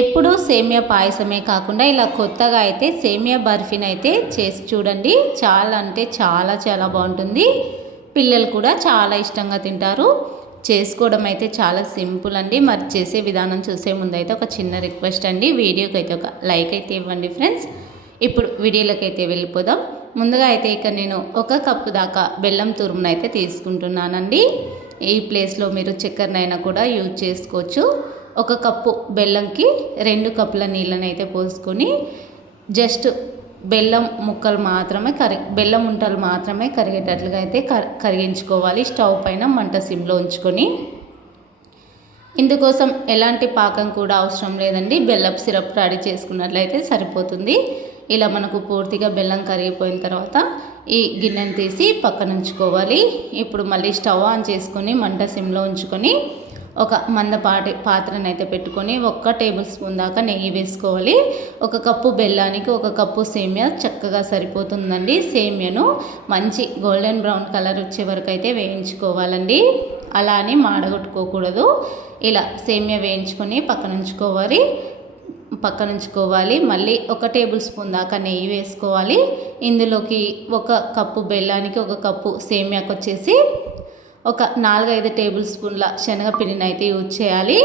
ఎప్పుడూ సేమియా పాయసమే కాకుండా ఇలా కొత్తగా అయితే సేమియా బర్ఫీని అయితే చేసి చూడండి. చాలా అంటే చాలా చాలా బాగుంటుంది. పిల్లలు కూడా చాలా ఇష్టంగా తింటారు. చేసుకోవడం అయితే చాలా సింపుల్ అండి. మరి చేసే విధానం చూసే ముందు అయితే ఒక చిన్న రిక్వెస్ట్ అండి, వీడియోకి అయితే ఒక లైక్ అయితే ఇవ్వండి ఫ్రెండ్స్. ఇప్పుడు వీడియోలోకి అయితే వెళ్ళిపోదాం. ముందుగా అయితే ఇక నేను 1 కప్పు దాకా బెల్లం తురుమును అయితే తీసుకుంటున్నానండి. ఈ ప్లేస్లో మీరు చక్కెరనైనా కూడా యూజ్ చేసుకోవచ్చు. 1 కప్పు బెల్లంకి 2 కప్పుల నీళ్ళని అయితే పోసుకొని జస్ట్ బెల్లం ముక్కలు మాత్రమే బెల్లం ఉంటలు మాత్రమే కరిగేటట్లుగా అయితే కరిగించుకోవాలి. స్టవ్ పైన మంట సిమ్లో ఉంచుకొని. ఇందుకోసం ఎలాంటి పాకం కూడా అవసరం లేదండి. బెల్లపు సిరప్ రెడీ చేసుకున్నట్లయితే సరిపోతుంది. ఇలా మనకు పూర్తిగా బెల్లం కరిగిపోయిన తర్వాత ఈ గిన్నెను తీసి పక్కన ఉంచుకోవాలి. ఇప్పుడు మళ్ళీ స్టవ్ ఆన్ చేసుకొని మంట సిమ్లో ఉంచుకొని ఒక మందపాటి పాత్రను అయితే పెట్టుకొని 1 టేబుల్ స్పూన్ దాకా నెయ్యి వేసుకోవాలి. 1 కప్పు బెల్లానికి 1 కప్పు సేమియా చక్కగా సరిపోతుందండి. సేమియాను మంచి గోల్డెన్ బ్రౌన్ కలర్ వచ్చే వరకు అయితే వేయించుకోవాలండి. అలా అని మాడగొట్టుకోకూడదు. ఇలా సేమియా వేయించుకొని పక్కన ఉంచుకోవాలి. మళ్ళీ 1 టేబుల్ స్పూన్ దాకా నెయ్యి వేసుకోవాలి. ఇందులోకి 1 కప్పు బెల్లానికి 1 కప్పు సేమియాకి వచ్చేసి ఒక 4-5 టేబుల్ స్పూన్ల శనగపిండిని అయితే యూజ్ చేయాలి.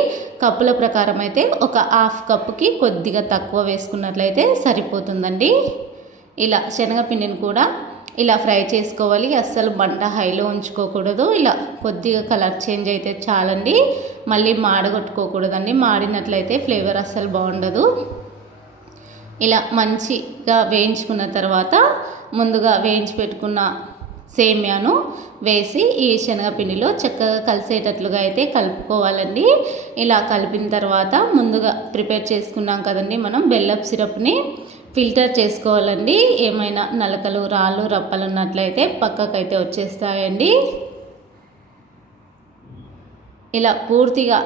కప్పుల ప్రకారం అయితే ఒక 1/2 కప్పుకి కొద్దిగా తక్కువ వేసుకున్నట్లయితే సరిపోతుందండి. ఇలా శనగపిండిని కూడా ఇలా ఫ్రై చేసుకోవాలి. అస్సలు మంట హైలో ఉంచుకోకూడదు. ఇలా కొద్దిగా కలర్ చేంజ్ అయితే చాలండి. మళ్ళీ మాడగొట్టుకోకూడదండి. మాడినట్లయితే ఫ్లేవర్ అస్సలు బాగుండదు. ఇలా మంచిగా వేయించుకున్న తర్వాత ముందుగా వేయించి పెట్టుకున్న సేమియాను వేసి ఈ శనగపిండిలో చక్కగా కలిసేటట్లుగా అయితే కలుపుకోవాలండి. ఇలా కలిపిన తర్వాత ముందుగా ప్రిపేర్ చేసుకున్నాం కదండి మనం బెల్లపు సిరప్ని ఫిల్టర్ చేసుకోవాలండి. ఏమైనా నలకలు రాళ్ళు రప్పలు ఉన్నట్లయితే పక్కకైతే వచ్చేస్తాయండి. ఇలా పూర్తిగా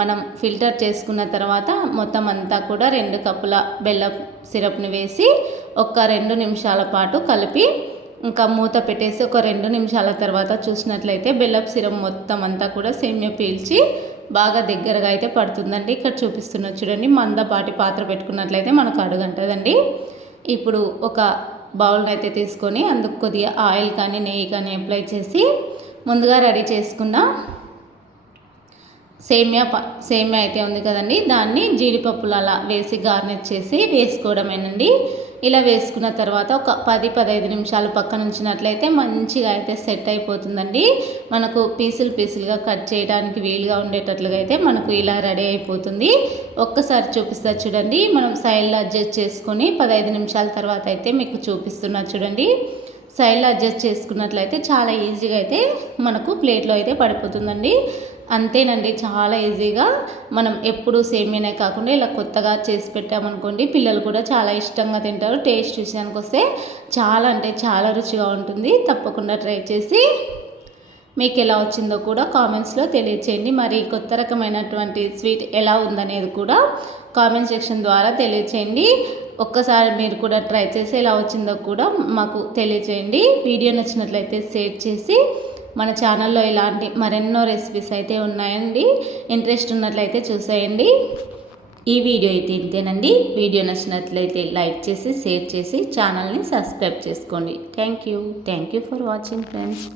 మనం ఫిల్టర్ చేసుకున్న తర్వాత మొత్తం అంతా కూడా 2 కప్పుల బెల్లం సిరప్ని వేసి ఒక 2 నిమిషాల పాటు కలిపి ఇంకా మూత పెట్టేసి ఒక 2 నిమిషాల తర్వాత చూసినట్లయితే బెల్లపు సిరప్ మొత్తం అంతా కూడా సేమియా పీల్చి బాగా దగ్గరగా అయితే పడుతుందండి. ఇక్కడ చూపిస్తున్నా చూడండి. మందపాటి పాత్ర పెట్టుకున్నట్లయితే మనకు అడుగంటదండి. ఇప్పుడు ఒక బౌల్ని అయితే తీసుకొని అందుకు కొద్దిగా ఆయిల్ కానీ నెయ్యి కానీ అప్లై చేసి ముందుగా రెడీ చేసుకున్న సేమియా అయితే ఉంది కదండి, దాన్ని జీడిపప్పులు అలా వేసి గార్నిష్ చేసి వేసుకోవడమేనండి. ఇలా వేసుకున్న తర్వాత ఒక 10-15 నిమిషాలు పక్కన ఉంచినట్లయితే మంచిగా అయితే సెట్ అయిపోతుందండి. మనకు పీసులుగా కట్ చేయడానికి వీలుగా ఉండేటట్లుగా అయితే మనకు ఇలా రెడీ అయిపోతుంది. ఒక్కసారి చూపిస్తా చూడండి. మనం సైడ్లో అడ్జస్ట్ చేసుకొని 15 నిమిషాల తర్వాత అయితే మీకు చూపిస్తున్నా చూడండి. సైడ్లో అడ్జస్ట్ చేసుకున్నట్లయితే చాలా ఈజీగా అయితే మనకు ప్లేట్లో అయితే పడిపోతుందండి. అంతేనండి, చాలా ఈజీగా. మనం ఎప్పుడు సేమియానే కాకుండా ఇలా కొత్తగా చేసి పెట్టామనుకోండి, పిల్లలు కూడా చాలా ఇష్టంగా తింటారు. టేస్ట్ విషయానికి వస్తే చాలా అంటే చాలా రుచిగా ఉంటుంది. తప్పకుండా ట్రై చేసి మీకు ఎలా వచ్చిందో కూడా కామెంట్స్లో తెలియచేయండి. మరి కొత్త రకమైనటువంటి స్వీట్ ఎలా ఉందనేది కూడా కామెంట్ సెక్షన్ ద్వారా తెలియచేయండి. ఒక్కసారి మీరు కూడా ట్రై చేసి ఎలా వచ్చిందో కూడా మాకు తెలియచేయండి. వీడియో నచ్చినట్లయితే షేర్ చేసి మన ఛానల్లో ఇలాంటి మరెన్నో రెసిపీస్ అయితే ఉన్నాయండి. ఇంట్రెస్ట్ ఉన్నట్లయితే చూసేయండి. ఈ వీడియో అయితే ఇంతేనండి. వీడియో నచ్చినట్లయితే లైక్ చేసి షేర్ చేసి ఛానల్ని సబ్స్క్రైబ్ చేసుకోండి. Thank you for watching friends.